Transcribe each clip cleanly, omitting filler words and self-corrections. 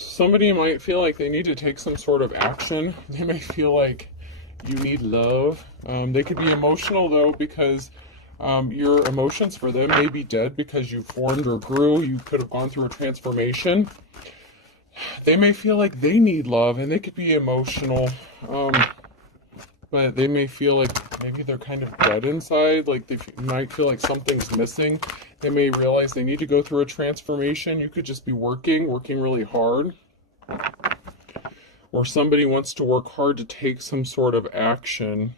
Somebody might feel like they need to take some sort of action. They may feel like you need love. They could be emotional though, because your emotions for them may be dead because you formed or grew. You could have gone through a transformation. They may feel like they need love, and they could be emotional, but they may feel like maybe they're kind of dead inside. Like they might feel like something's missing. They may realize they need to go through a transformation. You could just be working really hard. Or somebody wants to work hard to take some sort of action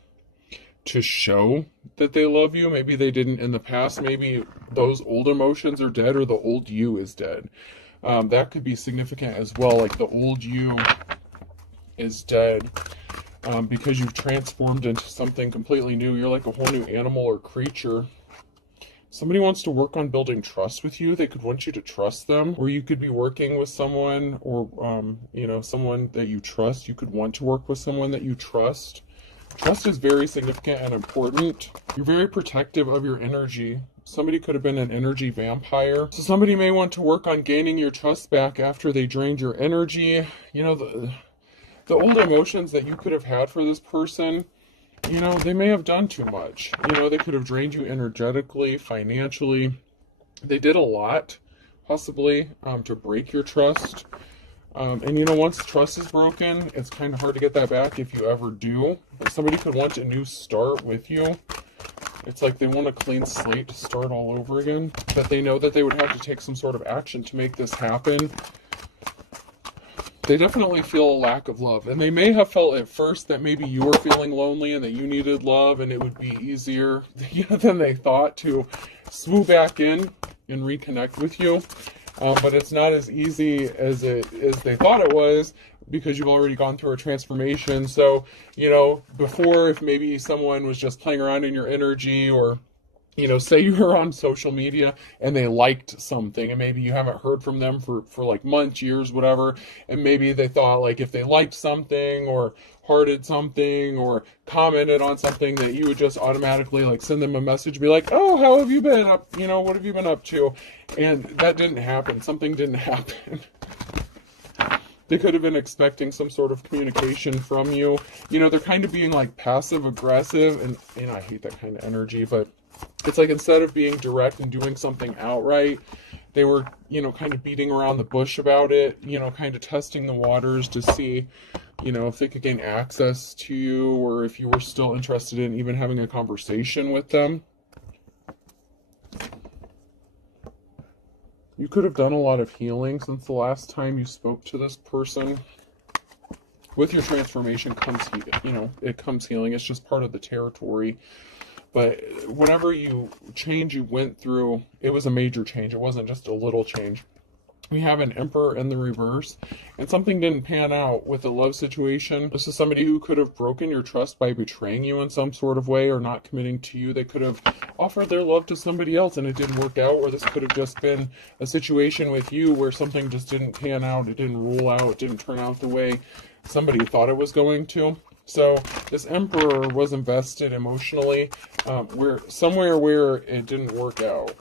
to show that they love you. Maybe they didn't in the past. Maybe those old emotions are dead, or the old you is dead. That could be significant as well. Like the old you is dead because you've transformed into something completely new. You're like a whole new animal or creature. Somebody wants to work on building trust with you. They could want you to trust them, or you could be working with someone, or someone that you trust. You could want to work with someone that you trust. Trust is very significant and important. You're very protective of your energy. Somebody could have been an energy vampire. So somebody may want to work on gaining your trust back after they drained your energy. The old emotions that you could have had for this person, they may have done too much. They could have drained you energetically, financially. They did a lot, possibly, to break your trust. And once trust is broken, it's kind of hard to get that back if you ever do. Like somebody could want a new start with you. It's like they want a clean slate to start all over again. But they know that they would have to take some sort of action to make this happen. They definitely feel a lack of love. And they may have felt at first that maybe you were feeling lonely and that you needed love, and it would be easier than they thought to swoop back in and reconnect with you. But it's not as easy as they thought it was, because you've already gone through a transformation. So, before, if maybe someone was just playing around in your energy, or say you were on social media and they liked something, and maybe you haven't heard from them for like months, years, whatever, and maybe they thought like if they liked something or hearted something or commented on something, that you would just automatically like send them a message, be like, oh, how have you been up, what have you been up to? And that didn't happen. Something didn't happen. They could have been expecting some sort of communication from you. They're kind of being like passive aggressive, and I hate that kind of energy, but it's like instead of being direct and doing something outright, they were, kind of beating around the bush about it, kind of testing the waters to see, if they could gain access to you, or if you were still interested in even having a conversation with them. You could have done a lot of healing since the last time you spoke to this person. With your transformation comes, it comes healing. It's just part of the territory. But whatever change you went through, it was a major change. It wasn't just a little change. We have an Emperor in the reverse, and something didn't pan out with a love situation. This is somebody who could have broken your trust by betraying you in some sort of way, or not committing to you. They could have offered their love to somebody else and it didn't work out, or this could have just been a situation with you where something just didn't pan out. It didn't roll out. It didn't turn out the way somebody thought it was going to. So this Emperor was invested emotionally, somewhere where it didn't work out.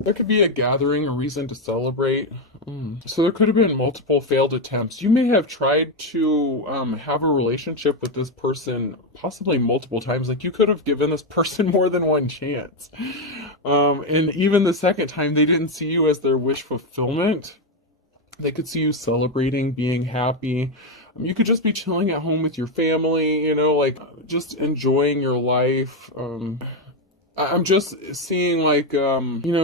There could be a gathering, a reason to celebrate. So there could have been multiple failed attempts. You may have tried to have a relationship with this person possibly multiple times. Like you could have given this person more than one chance. And even the second time, they didn't see you as their wish fulfillment. They could see you celebrating, being happy. You could just be chilling at home with your family, like just enjoying your life. I'm just seeing like,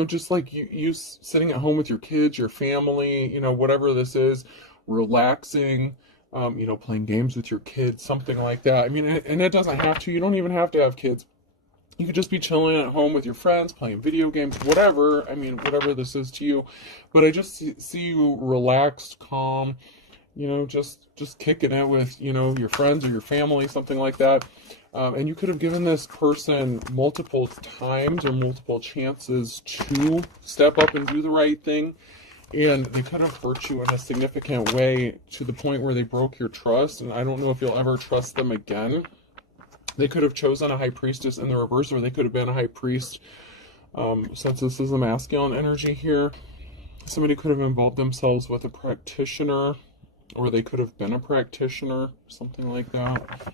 just like you sitting at home with your kids, your family, whatever this is, relaxing, playing games with your kids, something like that. I mean, and it doesn't have to, you don't even have to have kids. You could just be chilling at home with your friends, playing video games, whatever. I mean, whatever this is to you. But I just see you relaxed, calm, just kicking it with, your friends or your family, something like that. And you could have given this person multiple times or multiple chances to step up and do the right thing. And they could have hurt you in a significant way to the point where they broke your trust. And I don't know if you'll ever trust them again. They could have chosen a high priestess in the reverse, or they could have been a high priest. Since this is a masculine energy here, somebody could have involved themselves with a practitioner, or they could have been a practitioner, something like that.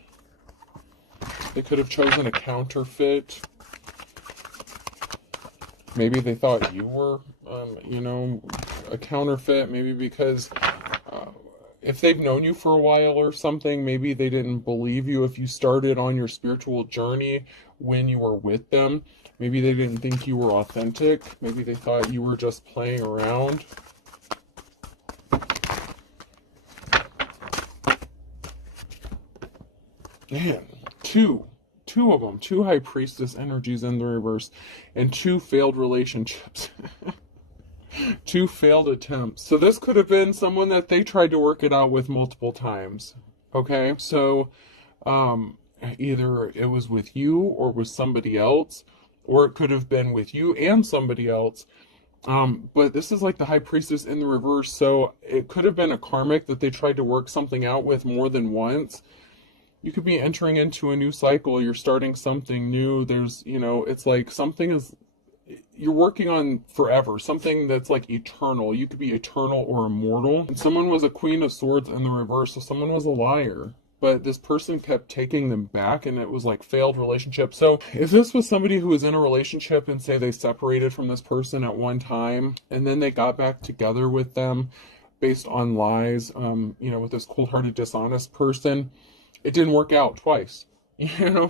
They could have chosen a counterfeit. Maybe they thought you were, a counterfeit. Maybe because if they've known you for a while or something, maybe they didn't believe you if you started on your spiritual journey when you were with them. Maybe they didn't think you were authentic. Maybe they thought you were just playing around. Man, two of them, two high priestess energies in the reverse, and two failed relationships. Two failed attempts. So this could have been someone that they tried to work it out with multiple times. Okay, so either it was with you or with somebody else, or it could have been with you and somebody else. But this is like the high priestess in the reverse, so it could have been a karmic that they tried to work something out with more than once. You could be entering into a new cycle. You're starting something new. There's, it's like something is, you're working on forever, something that's like eternal. You could be eternal or immortal. And someone was a Queen of Swords in the reverse, so someone was a liar. But this person kept taking them back, and it was like failed relationship. So if this was somebody who was in a relationship and say they separated from this person at one time, and then they got back together with them based on lies, with this cold-hearted, dishonest person, it didn't work out twice.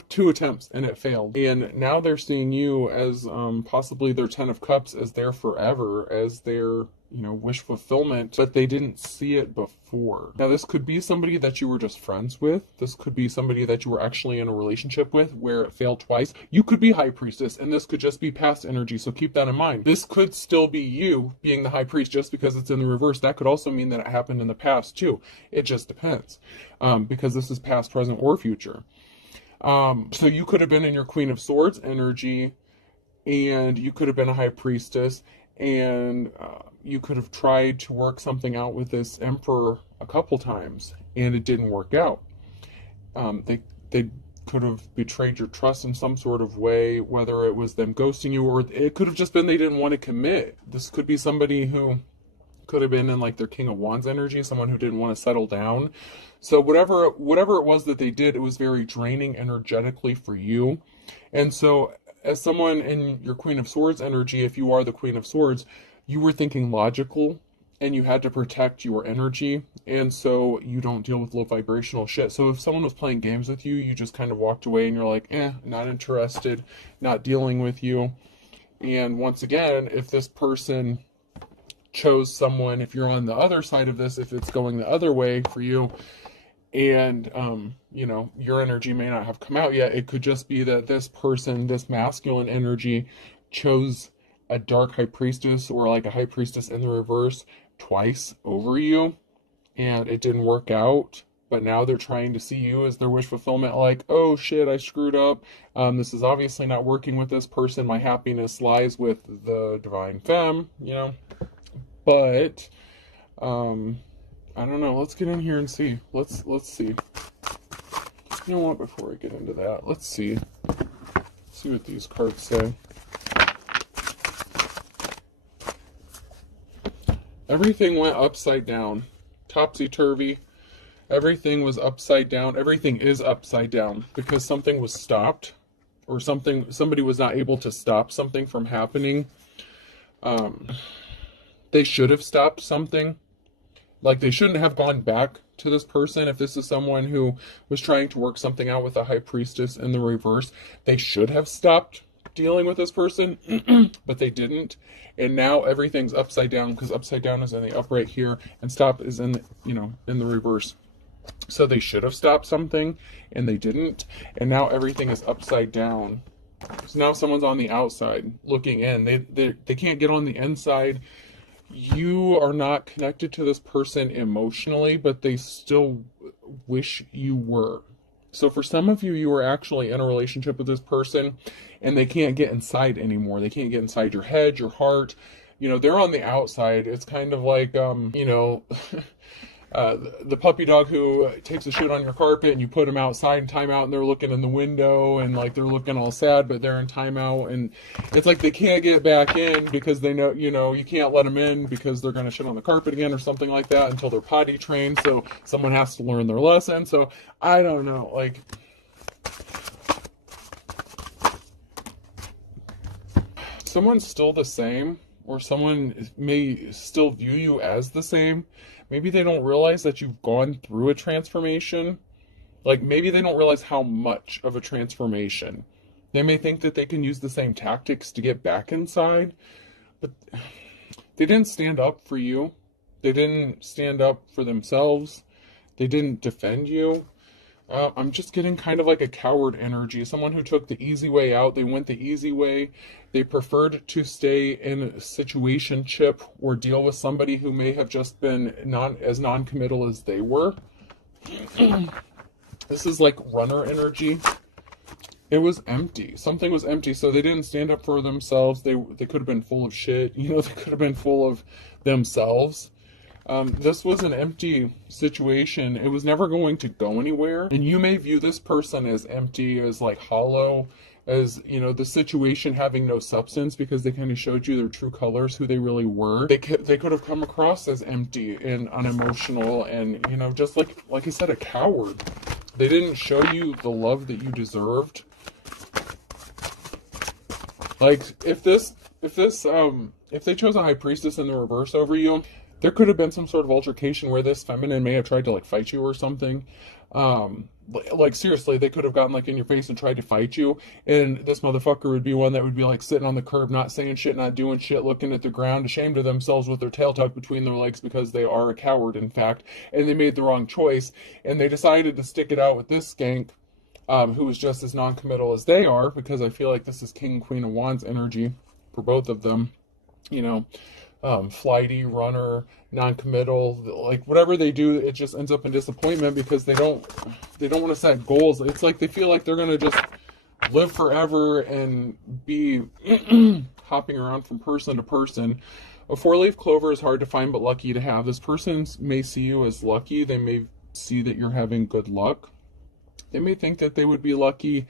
2 attempts and it failed. And now they're seeing you as possibly their 10 of Cups, as their forever, as their, wish fulfillment, but they didn't see it before. Now, this could be somebody that you were just friends with. This could be somebody that you were actually in a relationship with where it failed twice. You could be high priestess, and this could just be past energy, so keep that in mind. This could still be you being the high priest just because it's in the reverse. That could also mean that it happened in the past too. It just depends, because this is past, present, or future. So you could have been in your Queen of Swords energy, and you could have been a high priestess, and you could have tried to work something out with this emperor a couple times, and it didn't work out. They could have betrayed your trust in some sort of way, whether it was them ghosting you, or it could have just been they didn't want to commit. This could be somebody who could have been in like their King of Wands energy, someone who didn't want to settle down. So whatever it was that they did, it was very draining energetically for you. And so as someone in your Queen of Swords energy, if you are the Queen of Swords, you were thinking logical, and you had to protect your energy, and so you don't deal with low vibrational shit. So if someone was playing games with you, you just kind of walked away and you're like, not interested, not dealing with you. And once again, if this person chose someone, if you're on the other side of this, if it's going the other way for you, and your energy may not have come out yet, it could just be that this person, this masculine energy, chose a dark high priestess or like a high priestess in the reverse twice over you, and it didn't work out. But now they're trying to see you as their wish fulfillment, like, oh shit, I screwed up. This is obviously not working with this person. My happiness lies with the divine femme, But I don't know. Let's get in here and see. Let's see. You know what? Before I get into that, let's see what these cards say. Everything went upside down, topsy-turvy. Everything was upside down. Everything is upside down because something was stopped, or somebody was not able to stop something from happening. They should have stopped something. Like, they shouldn't have gone back to this person. If this is someone who was trying to work something out with a high priestess in the reverse, they should have stopped dealing with this person, but they didn't. And now everything's upside down, because upside down is in the upright here, and stop is in in the reverse. So they should have stopped something, and they didn't. And now everything is upside down. So now someone's on the outside looking in. They can't get on the inside. You are not connected to this person emotionally, but they still wish you were. So for some of you, you were actually in a relationship with this person, and they can't get inside anymore. They can't get inside your head, your heart. They're on the outside. It's kind of like, the puppy dog who takes a shit on your carpet and you put them outside in timeout and they're looking in the window and like they're looking all sad, but they're in timeout, and it's like they can't get back in because they know, you can't let them in because they're going to shit on the carpet again or something like that until they're potty trained. So someone has to learn their lesson. So I don't know, like, someone's still the same, or someone may still view you as the same. Maybe they don't realize that you've gone through a transformation. Like, maybe they don't realize how much of a transformation. They may think that they can use the same tactics to get back inside, but they didn't stand up for you. They didn't stand up for themselves. They didn't defend you. I'm just getting kind of like a coward energy. Someone who took the easy way out. They went the easy way. They preferred to stay in a situationship or deal with somebody who may have just been as non-committal as they were. This is like runner energy. It was empty. Something was empty, so they didn't stand up for themselves. They could have been full of shit. They could have been full of themselves. This was an empty situation. It was never going to go anywhere. And you may view this person as empty, as like hollow, as, the situation having no substance because they kind of showed you their true colors, who they really were. They could have come across as empty and unemotional and, just like I said, a coward. They didn't show you the love that you deserved. Like, if they chose a high priestess in the reverse over you, there could have been some sort of altercation where this feminine may have tried to like fight you or something. Like seriously, they could have gotten like in your face and tried to fight you, and this motherfucker would be one that would be like sitting on the curb, not saying shit, not doing shit, looking at the ground, ashamed of themselves with their tail tucked between their legs because they are a coward, in fact, and they made the wrong choice, and they decided to stick it out with this skank, who is just as non-committal as they are, because I feel like this is King and Queen of Wands energy for both of them. Flighty, runner, non-committal, like whatever they do, it just ends up in disappointment because they don't want to set goals. It's like they feel like they're going to just live forever and be hopping around from person to person. A four-leaf clover is hard to find but lucky to have. This person may see you as lucky. They may see that you're having good luck. They may think that they would be lucky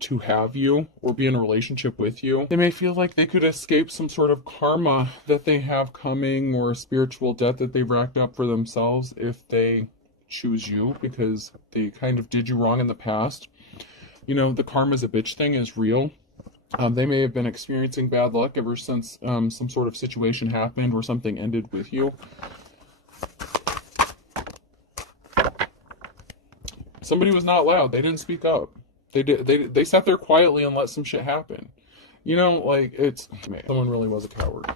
to have you or be in a relationship with you. They may feel like they could escape some sort of karma that they have coming, or a spiritual debt that they've racked up for themselves if they choose you because they kind of did you wrong in the past. The karma's a bitch thing is real. They may have been experiencing bad luck ever since some sort of situation happened or something ended with you. Somebody was not loud. They didn't speak up. They sat there quietly and let some shit happen. Someone really was a coward.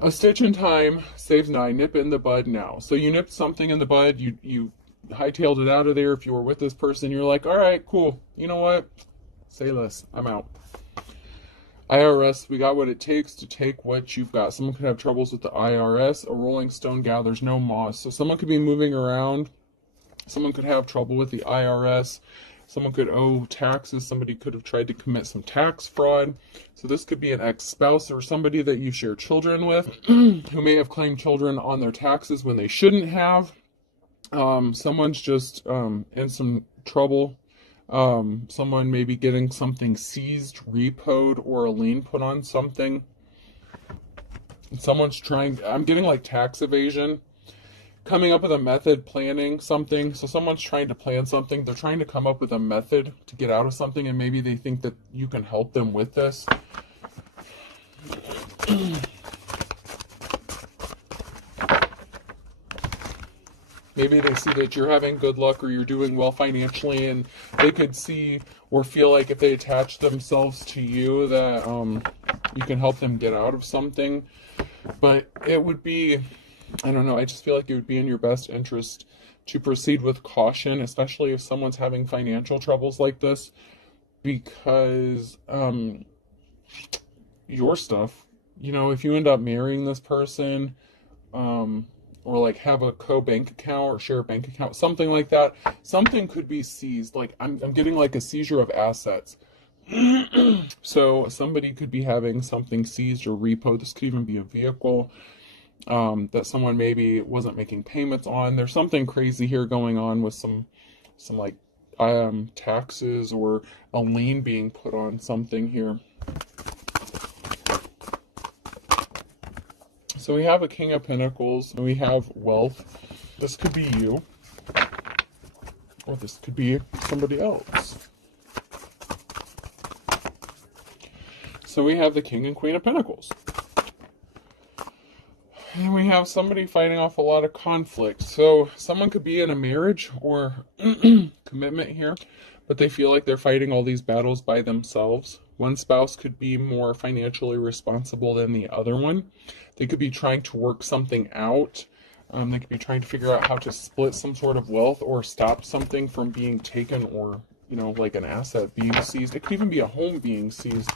A stitch in time saves 9. Nip it in the bud now. So you nipped something in the bud. You hightailed it out of there. If you were with this person, you're like, all right, cool. You know what? Say less. I'm out. IRS, we got what it takes to take what you've got. Someone could have troubles with the IRS. A rolling stone gathers no moss. So someone could be moving around. Someone could have trouble with the IRS. Someone could owe taxes. Somebody could have tried to commit some tax fraud. So this could be an ex-spouse or somebody that you share children with who may have claimed children on their taxes when they shouldn't have. Someone's just in some trouble. Someone may be getting something seized, repoed, or a lien put on something. Someone's I'm getting like tax evasion. Coming up with a method, planning something. So someone's trying to plan something. They're trying to come up with a method to get out of something, and maybe they think that you can help them with this. Maybe they see that you're having good luck or you're doing well financially, and they could see or feel like if they attach themselves to you that you can help them get out of something. But it would be, I don't know, I just feel like it would be in your best interest to proceed with caution, especially if someone's having financial troubles like this, because your stuff, if you end up marrying this person, or like have a co-bank account or share a bank account, something like that, something could be seized. Like I'm getting like a seizure of assets. So somebody could be having something seized or repo. This could even be a vehicle. that someone maybe wasn't making payments on. There's something crazy here going on with some like taxes or a lien being put on something here. So we have a King of Pentacles, and we have wealth. This could be you, or this could be somebody else. So we have the King and Queen of Pentacles. And we have somebody fighting off a lot of conflict. So someone could be in a marriage or commitment here, but they feel like they're fighting all these battles by themselves. One spouse could be more financially responsible than the other one. They could be trying to work something out. They could be trying to figure out how to split some sort of wealth or stop something from being taken, or, you know, like an asset being seized. It could even be a home being seized.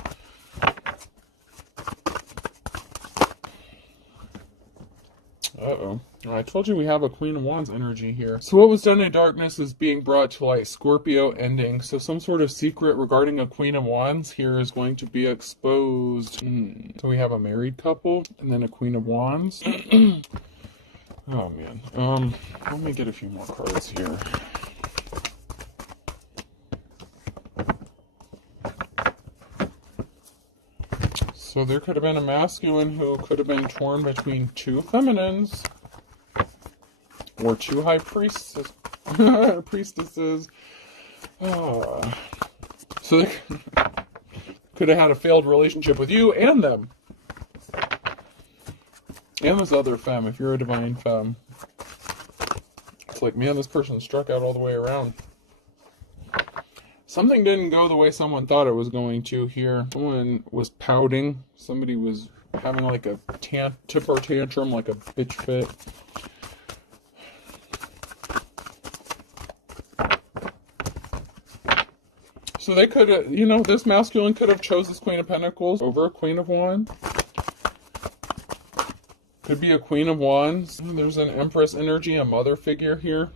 Uh-oh. I told you we have a Queen of Wands energy here. So what was done in darkness is being brought to light. Scorpio ending. So some sort of secret regarding a Queen of Wands here is going to be exposed. So we have a married couple and then a Queen of Wands. Oh, man. Let me get a few more cards here. So there could have been a masculine who could have been torn between two feminines or two high priestesses. So they could have had a failed relationship with you and them. And this other femme, if you're a divine femme. It's like, man, this person struck out all the way around. Something didn't go the way someone thought it was going to here. Someone was pouting. Somebody was having like a temper tantrum, like a bitch fit. So they could have, you know, this masculine could have chose this Queen of Pentacles over a Queen of Wands. Could be a Queen of Wands. There's an Empress energy, a mother figure here.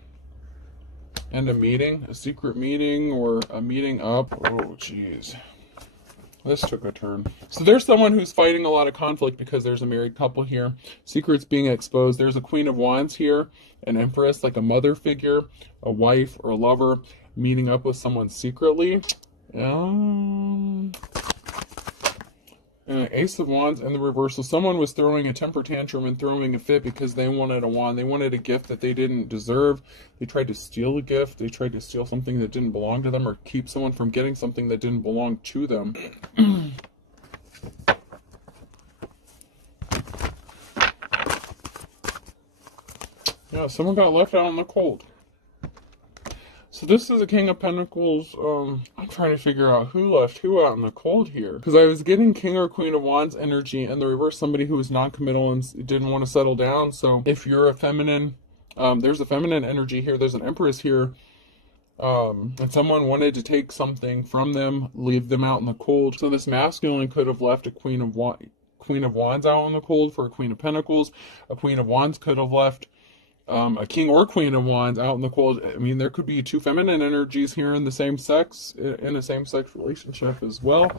And a meeting, a secret meeting, or a meeting up. Oh, jeez. This took a turn. So there's someone who's fighting a lot of conflict because there's a married couple here. Secrets being exposed. There's a Queen of Wands here, an Empress, like a mother figure, a wife or a lover, meeting up with someone secretly. And an Ace of Wands in the reversal. Someone was throwing a temper tantrum and throwing a fit because they wanted a wand. They wanted a gift that they didn't deserve. They tried to steal a gift. They tried to steal something that didn't belong to them, or keep someone from getting something that didn't belong to them. Yeah, someone got left out in the cold. So this is a King of Pentacles. I'm trying to figure out who left who out in the cold here. Because I was getting King or Queen of Wands energy, and the reverse, somebody who was non-committal and didn't want to settle down. So if you're a feminine, there's a feminine energy here. There's an Empress here. And someone wanted to take something from them, leave them out in the cold. So this masculine could have left a Queen of Wands out in the cold for a Queen of Pentacles. A Queen of Wands could have left a King or Queen of Wands out in the cold. I mean, there could be two feminine energies here in the same sex, in a same-sex relationship as well.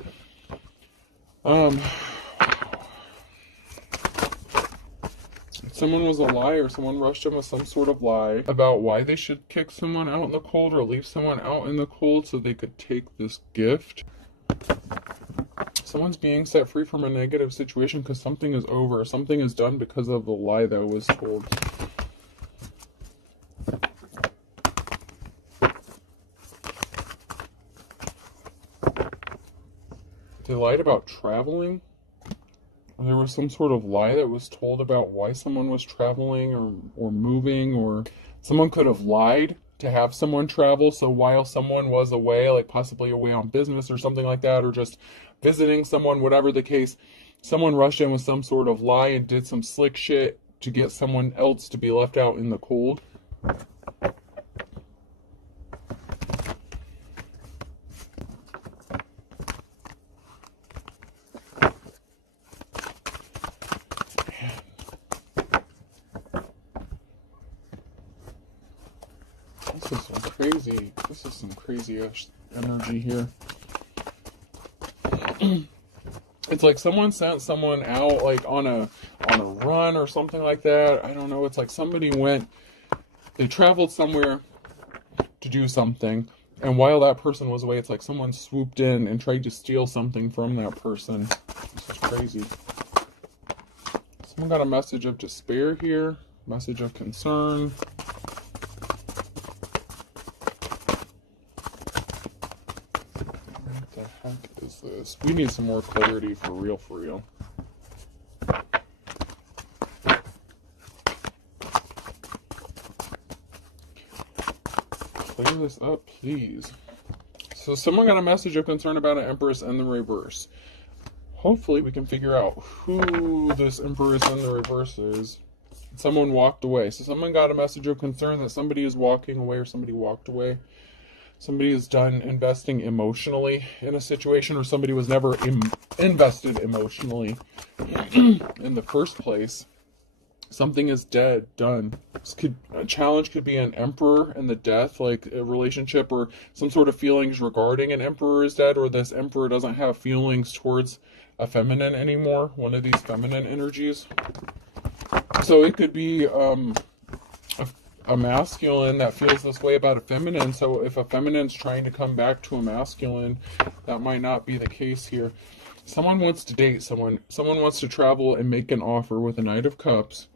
Someone was a liar. Someone rushed in with some sort of lie about why they should kick someone out in the cold or leave someone out in the cold so they could take this gift. Someone's being set free from a negative situation because something is over. Something is done because of the lie that was told. They lied about traveling. There was some sort of lie that was told about why someone was traveling or moving, or someone could have lied to have someone travel. So while someone was away, like possibly away on business or something like that, or just visiting someone, whatever the case, someone rushed in with some sort of lie and did some slick shit to get someone else to be left out in the cold. This is some crazy energy here. It's like someone sent someone out like on a run or something like that. I don't know. It's like somebody they traveled somewhere to do something, and while that person was away, it's like someone swooped in and tried to steal something from that person. This is crazy. Someone got a message of despair here, message of concern. What the heck is this? We need some more clarity for real, for real. Clear this up, please. So someone got a message of concern about an Empress in the reverse. Hopefully we can figure out who this Empress in the reverse is. Someone walked away. So someone got a message of concern that somebody is walking away, or somebody walked away. Somebody is done investing emotionally in a situation, or somebody was never invested emotionally in the first place. Something is dead, done. A challenge could be an emperor and the death, like a relationship or some sort of feelings regarding an emperor is dead, or this emperor doesn't have feelings towards a feminine anymore, one of these feminine energies. So it could be a masculine that feels this way about a feminine. So if a feminine's trying to come back to a masculine, that might not be the case here. Someone wants to date someone. Someone wants to travel and make an offer with a Knight of Cups.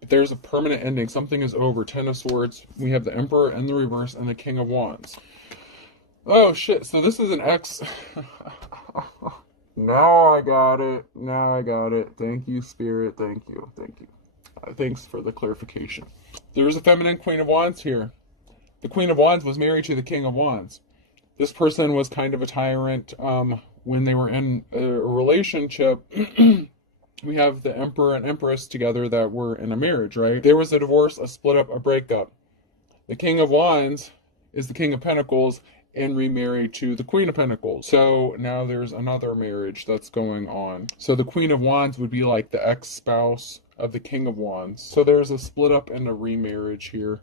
But there's a permanent ending. Something is over. Ten of Swords. We have the Emperor and the reverse and the King of Wands. Oh, shit. So this is an ex... Now I got it. Now I got it. Thank you, Spirit. Thank you. Thank you. Thanks for the clarification. There's a feminine Queen of Wands here. The Queen of Wands was married to the King of Wands. This person was kind of a tyrant when they were in a relationship. We have the Emperor and Empress together that were in a marriage, right? There was a divorce, a split up, a breakup. The King of Wands is the King of Pentacles and remarried to the Queen of Pentacles. So now there's another marriage that's going on. So the Queen of Wands would be like the ex-spouse of the King of Wands. So there's a split up and a remarriage here.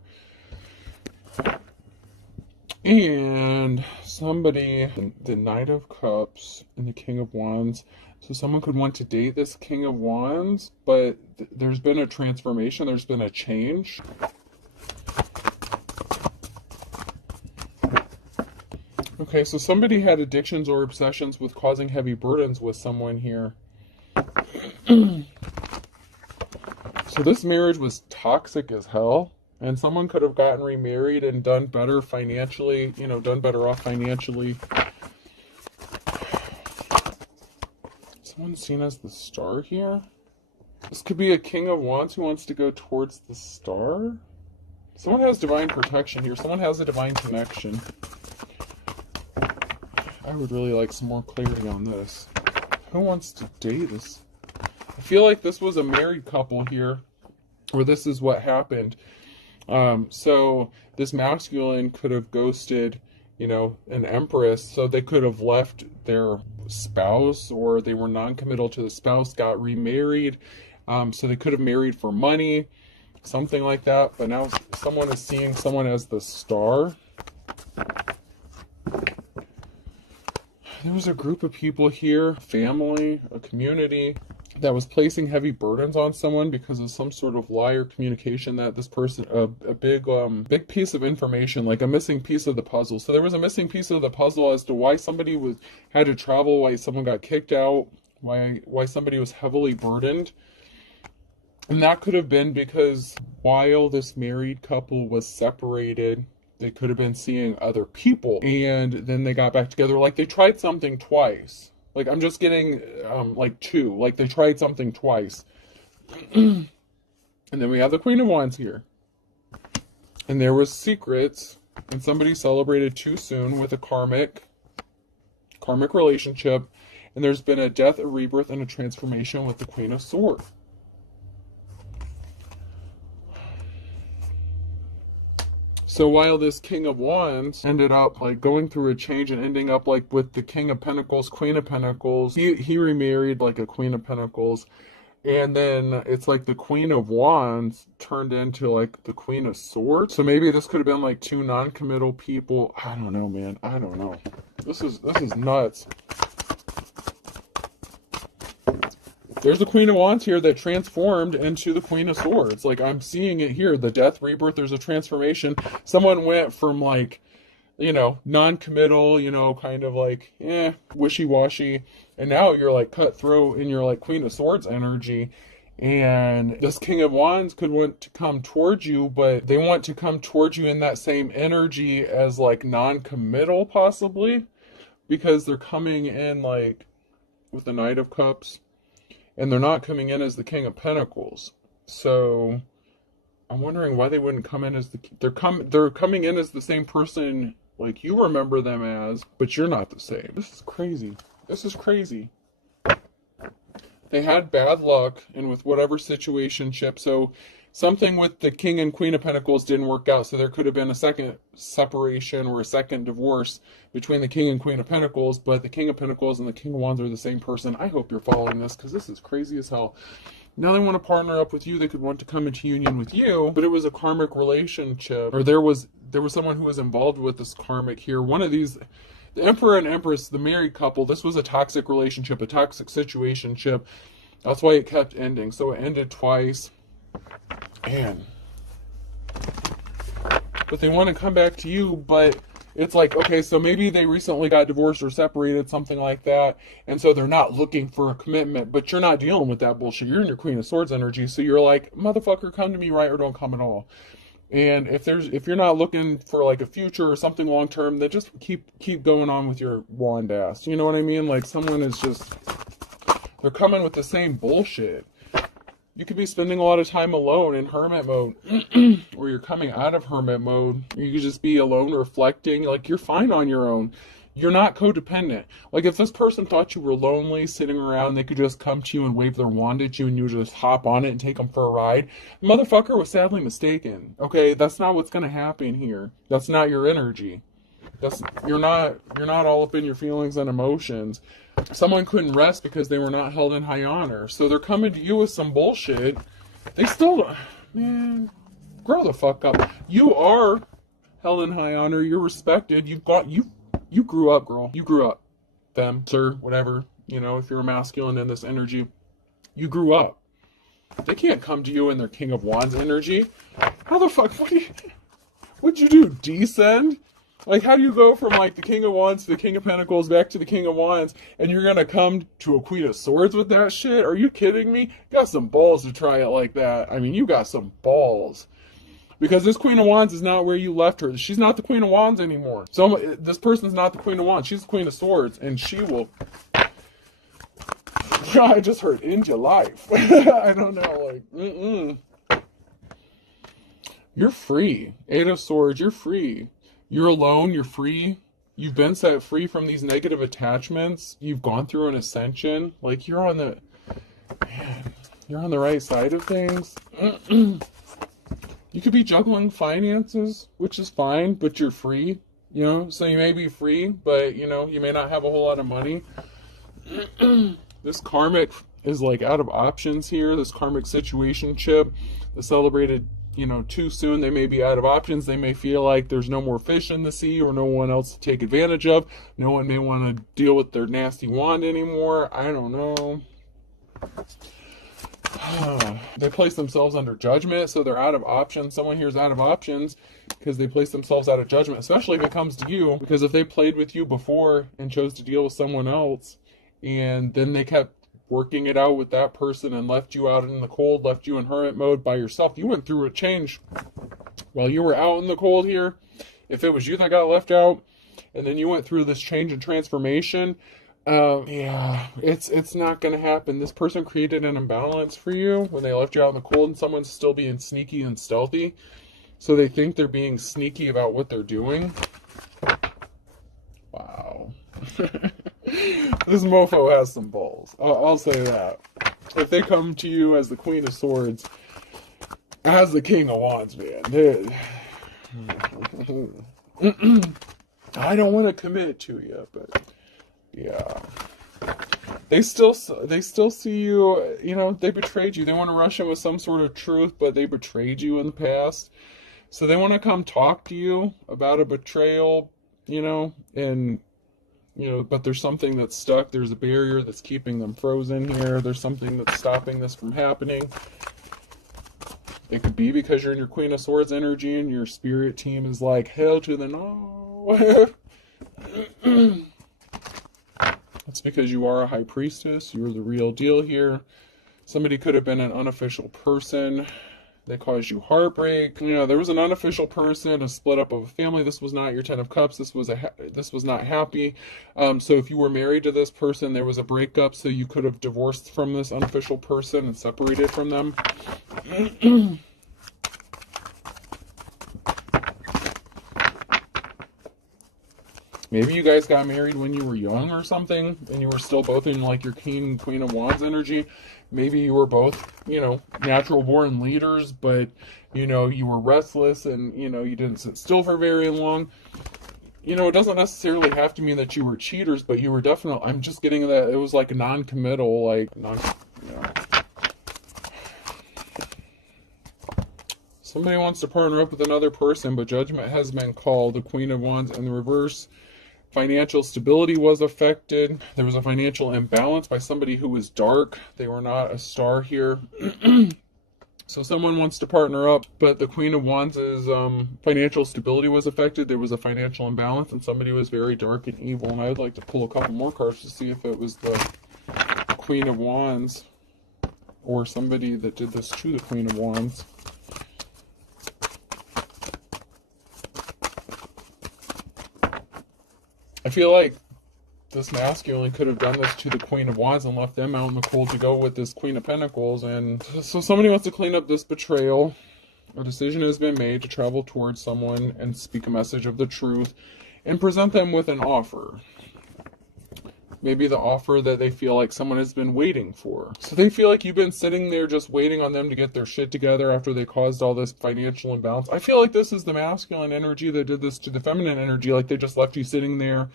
And somebody, the Knight of Cups and the King of Wands. So someone could want to date this King of Wands, but there's been a transformation, there's been a change. Okay, so somebody had addictions or obsessions with causing heavy burdens with someone here. So this marriage was toxic as hell. And someone could have gotten remarried and done better financially, done better off financially. Someone's seen as the Star here. This could be a King of Wands who wants to go towards the Star. Someone has divine protection here. Someone has a divine connection. I would really like some more clarity on this. Who wants to date this? I feel like this was a married couple here, or this is what happened. So this masculine could have ghosted, an Empress, so they could have left their spouse, or they were non-committal to the spouse, got remarried, so they could have married for money, something like that, but now someone is seeing someone as the Star. There was a group of people here, family, a community, that was placing heavy burdens on someone because of some sort of lie or communication that this person, a big piece of information, like a missing piece of the puzzle. So there was a missing piece of the puzzle as to why somebody had to travel, why someone got kicked out, why somebody was heavily burdened. And that could have been because while this married couple was separated, they could have been seeing other people, and then they got back together. Like they tried something twice. Like, I'm just getting, two. Like, they tried something twice. And then we have the Queen of Wands here. And there was secrets. And somebody celebrated too soon with a karmic relationship. And there's been a death, a rebirth, and a transformation with the Queen of Swords. So while this King of Wands ended up going through a change and ending up with the King of Pentacles, Queen of Pentacles, he remarried a Queen of Pentacles, and then it's the Queen of Wands turned into the Queen of Swords. So maybe this could have been two non-committal people. I don't know, man. I don't know. This is nuts. There's the Queen of Wands here that transformed into the Queen of Swords. Like, I'm seeing it here. The death, rebirth, there's a transformation. Someone went from, like, you know, non-committal, you know, kind of like, wishy-washy. And now you're, like, cutthroat in your, like, Queen of Swords energy. And this King of Wands could want to come towards you, but they want to come towards you in that same energy as, like, non-committal, possibly. Because they're coming in, like, with the Knight of Cups. And they're not coming in as the King of Pentacles. So I'm wondering why they wouldn't come in as the... They're coming in as the same person like you remember them as, but you're not the same. This is crazy. This is crazy. They had bad luck and with whatever situationship. So something with the King and Queen of Pentacles didn't work out. So there could have been a second separation or a second divorce between the King and Queen of Pentacles. But the King of Pentacles and the King of Wands are the same person. I hope you're following this because this is crazy as hell. Now they want to partner up with you. They could want to come into union with you. But it was a karmic relationship. Or there was someone who was involved with this karmic here. One of these... The Emperor and Empress, the married couple, this was a toxic relationship, a toxic situationship. That's why it kept ending. So it ended twice. Man. But they want to come back to you, but it's like, okay, so maybe they recently got divorced or separated, something like that, and so they're not looking for a commitment, but you're not dealing with that bullshit. You're in your Queen of Swords energy, so you're like, motherfucker, come to me, right, or don't come at all. And if you're not looking for like a future or something long term, then just keep going on with your wand ass. You know what I mean? Like someone is just, they're coming with the same bullshit. You could be spending a lot of time alone in hermit mode, or you're coming out of hermit mode. You could just be alone reflecting, like you're fine on your own. You're not codependent. Like if this person thought you were lonely sitting around, they could just come to you and wave their wand at you and you would just hop on it and take them for a ride. The motherfucker was sadly mistaken. Okay, that's not what's going to happen here. That's not your energy. You're not all up in your feelings and emotions. Someone couldn't rest because they were not held in high honor. So they're coming to you with some bullshit. They still, man, grow the fuck up. You are held in high honor. You're respected. You grew up, girl. You grew up. Them, sir, whatever. You know, if you're a masculine in this energy, you grew up. They can't come to you in their King of Wands energy. How the fuck? What'd you do? Descend? Like, how do you go from, like, the King of Wands to the King of Pentacles back to the King of Wands, and you're gonna come to a Queen of Swords with that shit? Are you kidding me? You got some balls to try it like that. I mean, you got some balls. Because this Queen of Wands is not where you left her. She's not the Queen of Wands anymore. So this person's not the Queen of Wands. She's the Queen of Swords. And she will... I just heard, end your life. I don't know, like, You're free. Eight of Swords, you're free. You're alone, you're free. You've been set free from these negative attachments. You've gone through an ascension. Like, you're on the... Man, you're on the right side of things. You could be juggling finances, which is fine, but you're free, you know? So you may be free, but, you know, you may not have a whole lot of money. This karmic is, like, out of options here. This karmic situationship, the celebrated, you know, too soon. They may be out of options. They may feel like there's no more fish in the sea or no one else to take advantage of. No one may want to deal with their nasty wand anymore. I don't know. They place themselves under judgment, so they're out of options. Someone here is out of options because they place themselves out of judgment, especially if it comes to you. Because if they played with you before and chose to deal with someone else, and then they kept working it out with that person and left you out in the cold, left you in hermit mode by yourself, you went through a change while you were out in the cold here. If it was you that got left out, and then you went through this change and transformation, yeah, it's not going to happen. This person created an imbalance for you when they left you out in the cold, and someone's still being sneaky and stealthy. So they think they're being sneaky about what they're doing. Wow. This mofo has some balls. I'll say that. If they come to you as the Queen of Swords, as the King of Wands, man, I don't want to commit to you, but... yeah, they still see you, you know, they betrayed you. They want to rush in with some sort of truth, but they betrayed you in the past. So they want to come talk to you about a betrayal, you know, and you know, but there's something that's stuck. There's a barrier that's keeping them frozen here. There's something that's stopping this from happening. It could be because you're in your Queen of Swords energy and your spirit team is like, hell to the no. That's because you are a high priestess. You're the real deal here. Somebody could have been an unofficial person. They caused you heartbreak. You know, there was an unofficial person, a split up of a family. This was not your Ten of Cups. This was not happy. So if you were married to this person, there was a breakup. So you could have divorced from this unofficial person and separated from them. Maybe you guys got married when you were young or something, and you were still both in like your Queen of Wands energy. Maybe you were both, you know, natural born leaders, but, you know, you were restless and, you know, you didn't sit still for very long. You know, it doesn't necessarily have to mean that you were cheaters, but you were definitely, I'm just getting that it was like non-committal, like, you know. Somebody wants to partner up with another person, but judgment has been called. The Queen of Wands in the reverse. Financial stability was affected. There was a financial imbalance by somebody who was dark. They were not a star here. So someone wants to partner up, but the Queen of Wands' financial stability was affected. There was a financial imbalance, and somebody was very dark and evil. And I would like to pull a couple more cards to see if it was the Queen of Wands or somebody that did this to the Queen of Wands. I feel like this masculine could have done this to the Queen of Wands and left them out in the cold to go with this Queen of Pentacles. And so somebody wants to clean up this betrayal. A decision has been made to travel towards someone and speak a message of the truth and present them with an offer. Maybe the offer that they feel like someone has been waiting for. So they feel like you've been sitting there just waiting on them to get their shit together after they caused all this financial imbalance. I feel like this is the masculine energy that did this to the feminine energy. Like they just left you sitting there,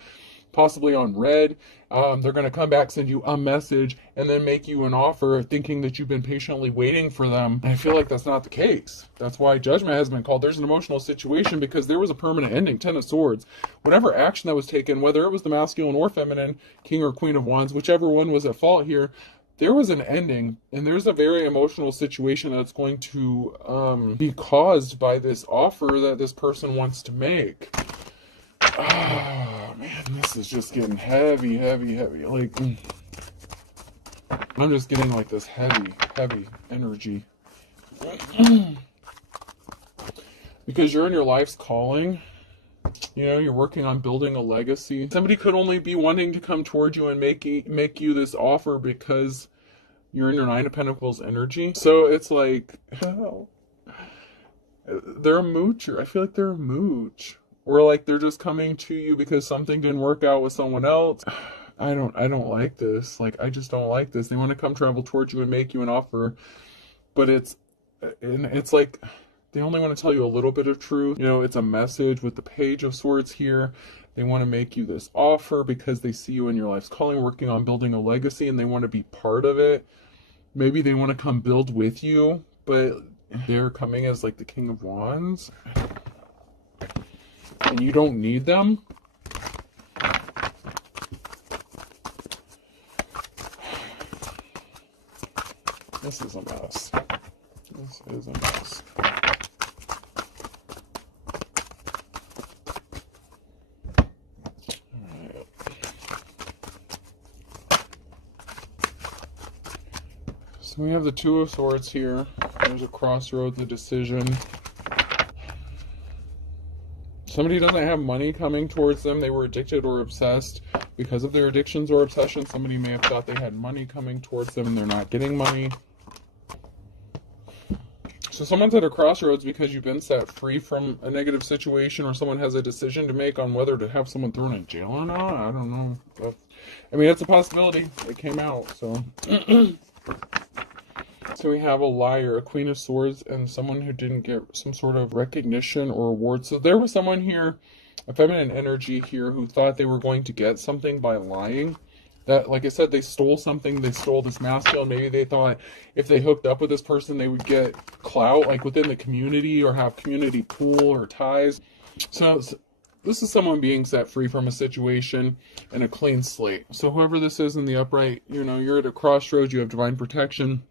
possibly on red. They're going to come back, send you a message, and then make you an offer thinking that you've been patiently waiting for them. And I feel like that's not the case. That's why judgment has been called. There's an emotional situation because there was a permanent ending. Ten of Swords. Whatever action that was taken, whether it was the masculine or feminine, King or Queen of Wands, whichever one was at fault here, there was an ending, and there's a very emotional situation that's going to be caused by this offer that this person wants to make. Oh, man, this is just getting heavy. Like, I'm just getting like this heavy energy. Because you're in your life's calling. You know, you're working on building a legacy. Somebody could only be wanting to come toward you and make you this offer because you're in your Nine of Pentacles energy. So it's like, oh, they're a moocher. I feel like they're a mooch. Or like they're just coming to you because something didn't work out with someone else. I don't like this. Like, I just don't like this. They want to come travel towards you and make you an offer. But it's like they only want to tell you a little bit of truth. You know, it's a message with the Page of Swords here. They want to make you this offer because they see you in your life's calling, working on building a legacy, and they want to be part of it. Maybe they want to come build with you, but they're coming as like the King of Wands. And you don't need them. This is a mess. This is a mess. Alright. So we have the Two of Swords here. There's a crossroad, the decision. Somebody doesn't have money coming towards them. They were addicted or obsessed. Because of their addictions or obsessions, somebody may have thought they had money coming towards them and they're not getting money. So someone's at a crossroads because you've been set free from a negative situation, or someone has a decision to make on whether to have someone thrown in jail or not. I don't know. I mean, it's a possibility. It came out, so... So we have a liar, a Queen of Swords, and someone who didn't get some sort of recognition or award. So there was someone here, a feminine energy here, who thought they were going to get something by lying. That, like I said, they stole something. They stole this masculine. Maybe they thought if they hooked up with this person, they would get clout, like within the community, or have community pool or ties. So This is someone being set free from a situation and a clean slate. So whoever this is in the upright, you're at a crossroads, you have divine protection.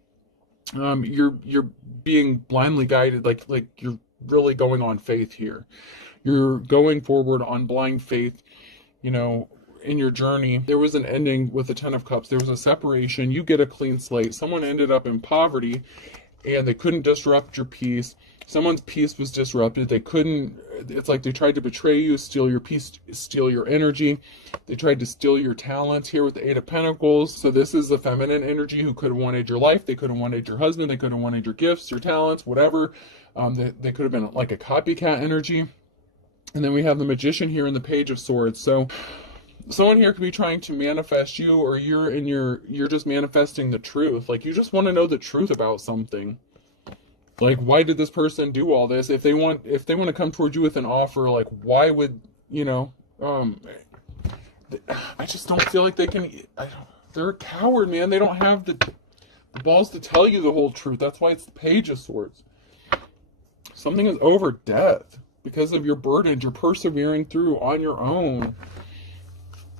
You're being blindly guided, like you're really going on faith here. You're going forward on blind faith, in your journey. There was an ending with the Ten of Cups. There was a separation. You get a clean slate. Someone ended up in poverty and they couldn't disrupt your peace. Someone's peace was disrupted. It's like they tried to betray you, steal your peace, steal your energy. They tried to steal your talents here with the Eight of Pentacles. So this is the feminine energy who could have wanted your life. They could have wanted your husband. They could have wanted your gifts, your talents, whatever. They could have been like a copycat energy. And then we have the Magician here in the Page of Swords. So someone here could be trying to manifest you, or you're just manifesting the truth. Like, you just want to know the truth about something. Like, why did this person do all this? If they want to come towards you with an offer, like, why would, I just don't feel like they can. They're a coward, man. They don't have the balls to tell you the whole truth. That's why it's the Page of Swords. Something is over death because of your burdens. You're persevering through on your own.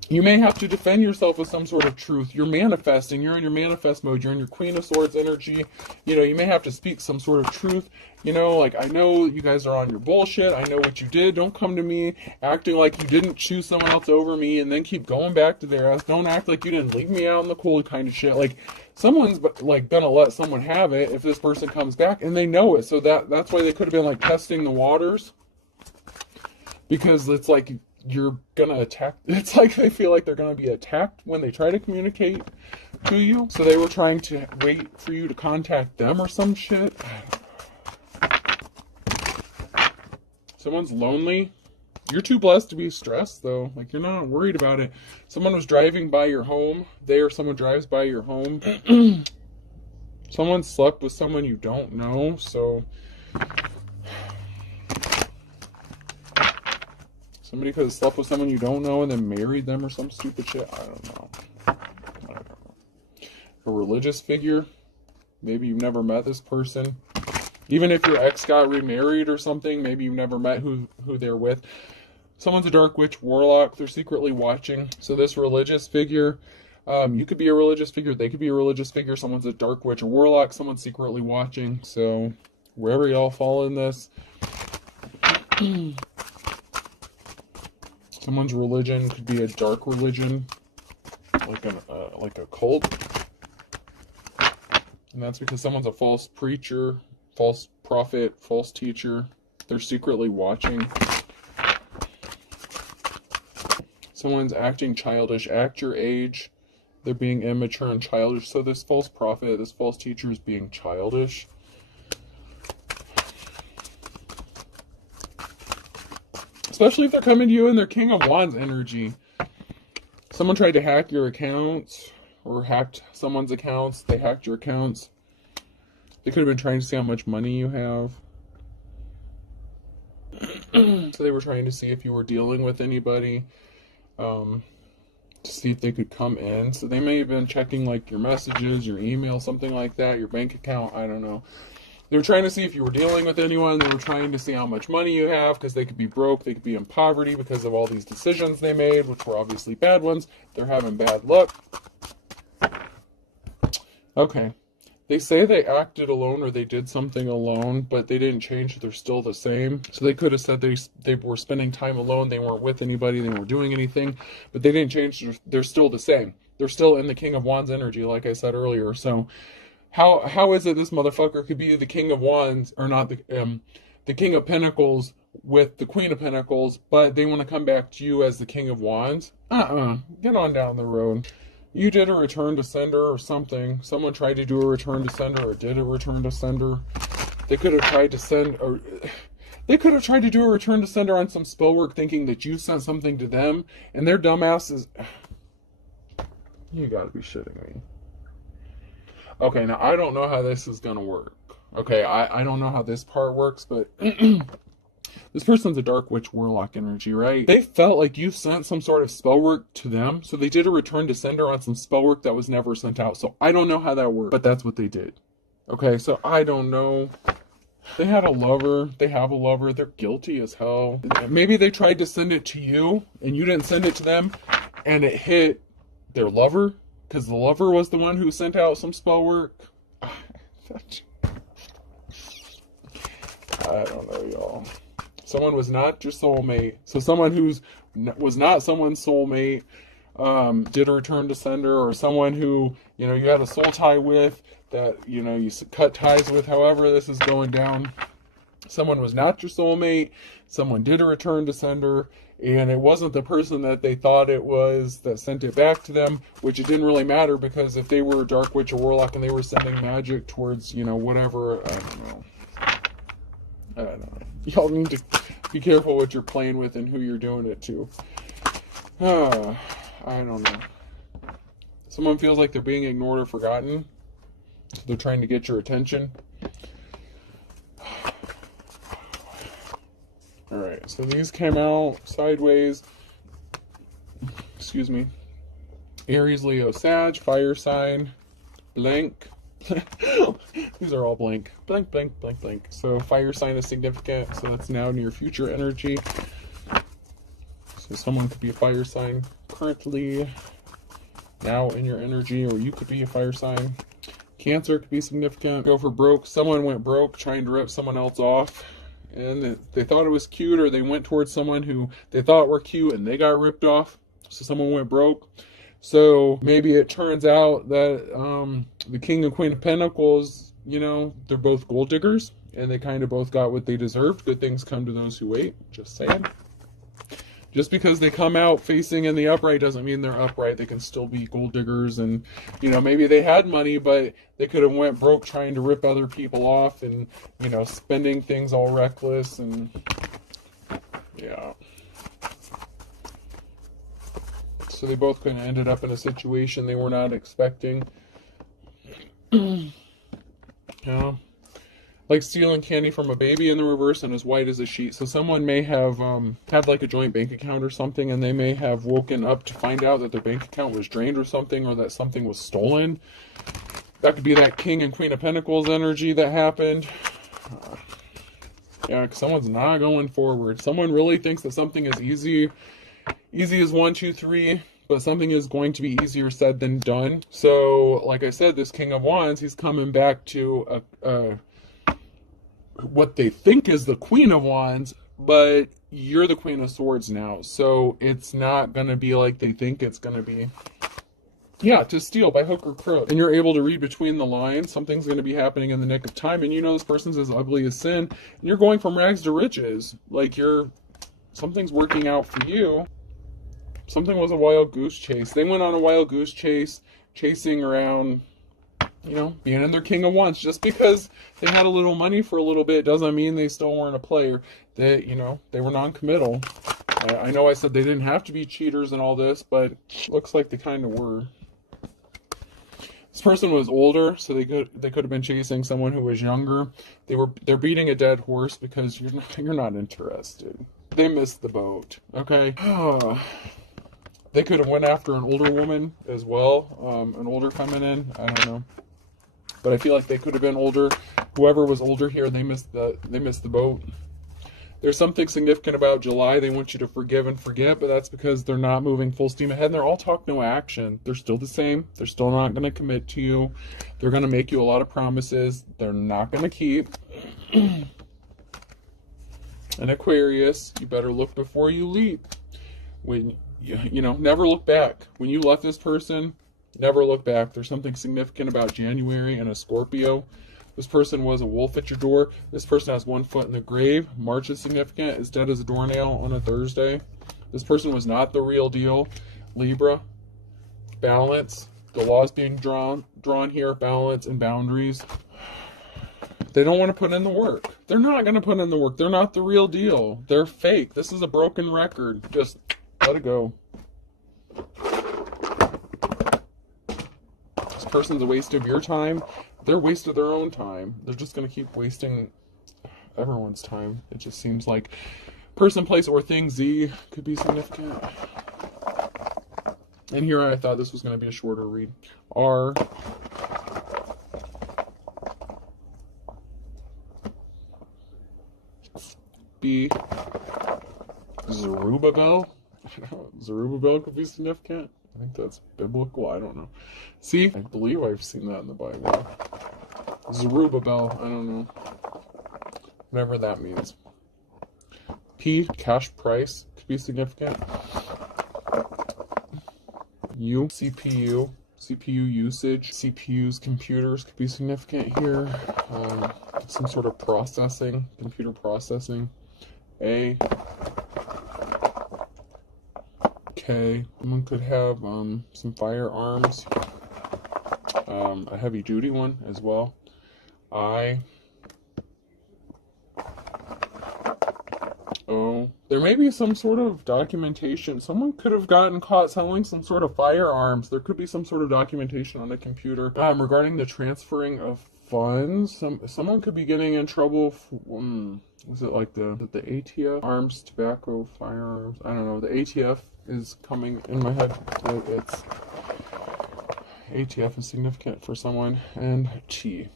You may have to defend yourself with some sort of truth. You're manifesting. You're in your manifest mode. You're in your Queen of Swords energy. You may have to speak some sort of truth. Like, I know you guys are on your bullshit. I know what you did. Don't come to me acting like you didn't choose someone else over me and then keep going back to their ass. Don't act like you didn't leave me out in the cold kind of shit. Like, someone's like gonna let someone have it if this person comes back, and they know it. So that's why they could have been like testing the waters, because it's like you're gonna attack. It's like they feel like they're gonna be attacked when they try to communicate to you. So they were trying to wait for you to contact them or some shit. Someone's lonely. You're too blessed to be stressed, though. Like, you're not worried about it. Someone was driving by your home. Someone drives by your home. Someone slept with someone you don't know. So somebody could have slept with someone you don't know and then married them or some stupid shit. I don't know. A religious figure. Maybe you've never met this person. Even if your ex got remarried or something, maybe you've never met who they're with. Someone's a dark witch, warlock. They're secretly watching. So this religious figure, you could be a religious figure. They could be a religious figure. Someone's a dark witch or warlock. Someone's secretly watching. So wherever y'all fall in this, someone's religion could be a dark religion, like a cult. And that's because someone's a false preacher, false prophet, false teacher. They're secretly watching. Someone's acting childish. Act your age. They're being immature and childish. So this false prophet, this false teacher is being childish. Especially if they're coming to you in their King of Wands energy. Someone tried to hack your accounts or hacked someone's accounts. They hacked your accounts. They could have been trying to see how much money you have. So they were trying to see if you were dealing with anybody. To see if they could come in. So they may have been checking like your messages, your email, something like that, your bank account, I don't know. They were trying to see if you were dealing with anyone. They were trying to see how much money you have, because they could be broke, they could be in poverty because of all these decisions they made, which were obviously bad ones. They're having bad luck. Okay. They say they acted alone or they did something alone, but they didn't change. They're still the same. So they could have said they were spending time alone. They weren't with anybody. They weren't doing anything, but they didn't change. They're still the same. They're still in the King of Wands energy, like I said earlier. So how is it this motherfucker could be the King of Wands, or not the King of Pentacles with the Queen of Pentacles, but they want to come back to you as the King of Wands? Get on down the road. You did a return to sender or something. Someone tried to do a return to sender or did a return to sender. They could have tried to send, or they could have tried to do a return to sender on some spell work thinking that you sent something to them, and their dumbasses. You gotta be shitting me. Okay, now I don't know how this is gonna work. Okay, I don't know how this part works, but this person's a dark witch warlock energy, right? They felt like you sent some sort of spell work to them, so they did a return to sender on some spell work that was never sent out. So I don't know how that worked, but that's what they did. Okay, so I don't know They had a lover. They have a lover. They're guilty as hell. Maybe they tried to send it to you and you didn't send it to them, and it hit their lover because the lover was the one who sent out some spell work. I don't know, y'all. Someone was not your soulmate. So someone who's was not someone's soulmate did a return to sender, or someone who, you know, you had a soul tie with, that, you know, you cut ties with, however this is going down. Someone was not your soulmate. Someone did a return to sender, and it wasn't the person that they thought it was that sent it back to them, which it didn't really matter, because if they were a dark witch or warlock and they were sending magic towards, you know, whatever, I don't know. Y'all need to be careful what you're playing with and who you're doing it to. I don't know. Someone feels like they're being ignored or forgotten. So they're trying to get your attention. Alright, so these came out sideways. Excuse me. Aries, Leo, Sag, fire sign, blank. These are all blank. Blank, blank, blank, blank. So fire sign is significant, so that's now near future energy. So someone could be a fire sign currently now in your energy, or you could be a fire sign. Cancer could be significant. Go for broke. Someone went broke trying to rip someone else off, and they thought it was cute, or they went towards someone who they thought were cute and they got ripped off. So someone went broke. So maybe it turns out that the King and Queen of Pentacles, you know, they're both gold diggers, and they kind of both got what they deserved. Good things come to those who wait. Just saying. Just because they come out facing in the upright doesn't mean they're upright. They can still be gold diggers, and, you know, maybe they had money, but they could have went broke trying to rip other people off and, you know, spending things all reckless, and yeah. So they both could have ended up in a situation they were not expecting. Yeah. Like stealing candy from a baby in the reverse and as white as a sheet. So someone may have had like a joint bank account or something, and they may have woken up to find out that their bank account was drained or something, or that something was stolen. That could be that King and Queen of Pentacles energy that happened. Yeah, because someone's not going forward. Someone really thinks that something is easy. Easy is 1, 2, 3. But something is going to be easier said than done. So, like I said, this King of Wands, he's coming back to what they think is the Queen of Wands, but you're the Queen of Swords now. So it's not going to be like they think it's going to be. Yeah, to steal by hook or crook. And you're able to read between the lines. Something's going to be happening in the nick of time, and you know this person's as ugly as sin. And you're going from rags to riches. Like something's working out for you. Something was a wild goose chase. They went on a wild goose chase, chasing around, you know, being in their King of Wands. Just because they had a little money for a little bit doesn't mean they still weren't a player. They, you know, they were non-committal. I know I said they didn't have to be cheaters and all this, but looks like they kind of were. This person was older, so they could have been chasing someone who was younger. They're beating a dead horse because you're not interested. They missed the boat. Okay. They could have went after an older woman as well, an older feminine. I don't know, but I feel like they could have been older. Whoever was older here, they missed the boat. There's something significant about July. They want you to forgive and forget, but that's because they're not moving full steam ahead. And they're all talk, no action. They're still the same. They're still not going to commit to you. They're going to make you a lot of promises they're not going to keep. And Aquarius, you better look before you leap. When you know, never look back. When you left this person, never look back. There's something significant about January and a Scorpio. This person was a wolf at your door. This person has 1 foot in the grave. March is significant. Is dead as a doornail on a Thursday. This person was not the real deal. Libra, balance. The laws being drawn here, balance and boundaries. They don't want to put in the work. They're not going to put in the work. They're not the real deal. They're fake. This is a broken record. Just let it go. This person's a waste of your time. They're a waste of their own time. They're just going to keep wasting everyone's time. It just seems like person, place, or thing, Z, could be significant. And here I thought this was going to be a shorter read. R. B, Zerubbabel. Zerubbabel could be significant. I think that's biblical. I don't know. C, I believe I've seen that in the Bible. Zerubbabel. I don't know. Whatever that means. P, cash price could be significant. U, CPU. CPU usage. CPUs, computers could be significant here. Some sort of processing, computer processing. A, K, someone could have some firearms, a heavy duty one as well. I, O, there may be some sort of documentation. Someone could have gotten caught selling some sort of firearms. There could be some sort of documentation on the computer regarding the transferring of funds. Someone could be getting in trouble for, was it like the ATF? Arms, tobacco, firearms. I don't know. The ATF is coming in my head. It's ATF is significant for someone. And T.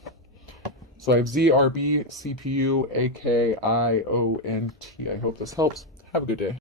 So I have Z, R, B, CPU, A, K, I, O, and T. I hope this helps. Have a good day.